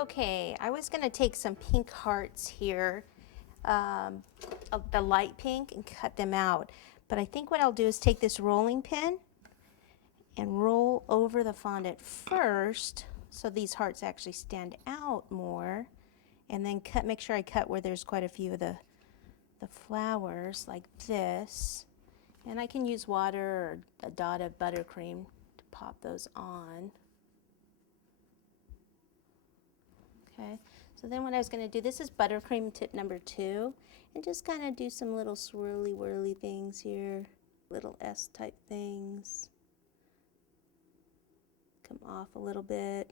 Okay, I was going to take some pink hearts here, of the light pink, and cut them out. But I think what I'll do is take this rolling pin and roll over the fondant first so these hearts actually stand out more, and then make sure I cut where there's quite a few of the flowers like this. And I can use water or a dot of buttercream to pop those on. Okay, so then what I was going to do, this is buttercream tip number 2, and just kind of do some little swirly whirly things here, little S type things. Come off a little bit.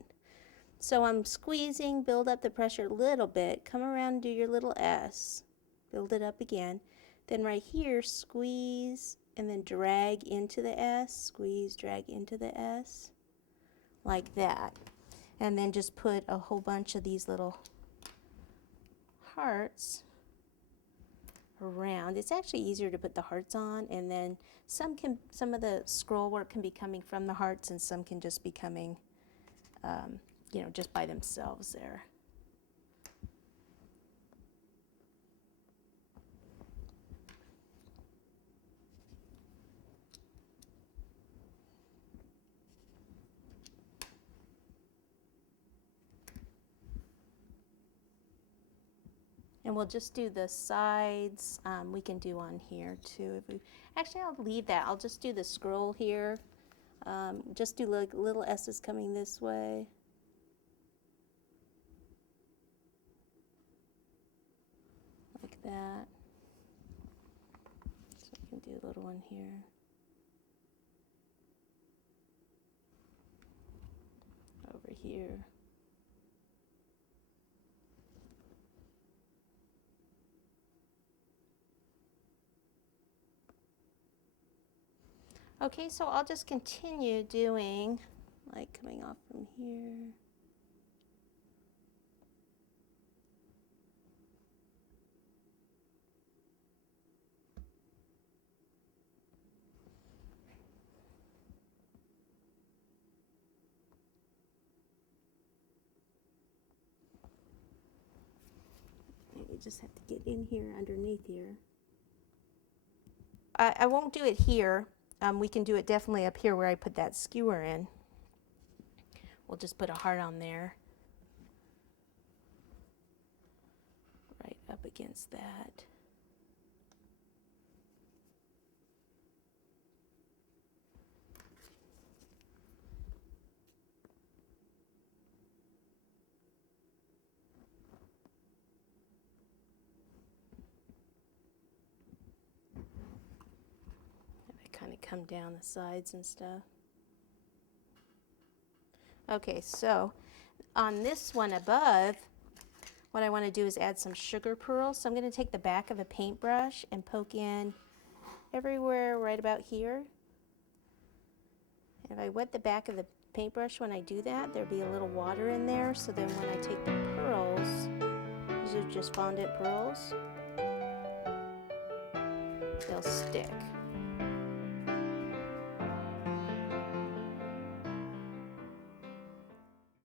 So I'm squeezing, build up the pressure a little bit, come around and do your little S, build it up again. Then right here, squeeze and then drag into the S, squeeze, drag into the S, like that. And then just put a whole bunch of these little hearts around. It's actually easier to put the hearts on, and then some of the scroll work can be coming from the hearts, and some can just be coming, you know, just by themselves there. And we'll just do the sides. We can do on here too. Actually, I'll leave that. I'll just do the scroll here. Just do like little S's coming this way. Like that. So I can do a little one here. Over here. Okay, so I'll just continue doing, like coming off from here. You just have to get in here underneath here. I won't do it here. We can do it definitely up here where I put that skewer in. We'll just put a heart on there. Right up against that. Kind of come down the sides and stuff. Okay, so on this one above, what I want to do is add some sugar pearls. So I'm going to take the back of a paintbrush and poke in everywhere right about here. And if I wet the back of the paintbrush when I do that, there'll be a little water in there, so then when I take the pearls, these are just fondant pearls, they'll stick.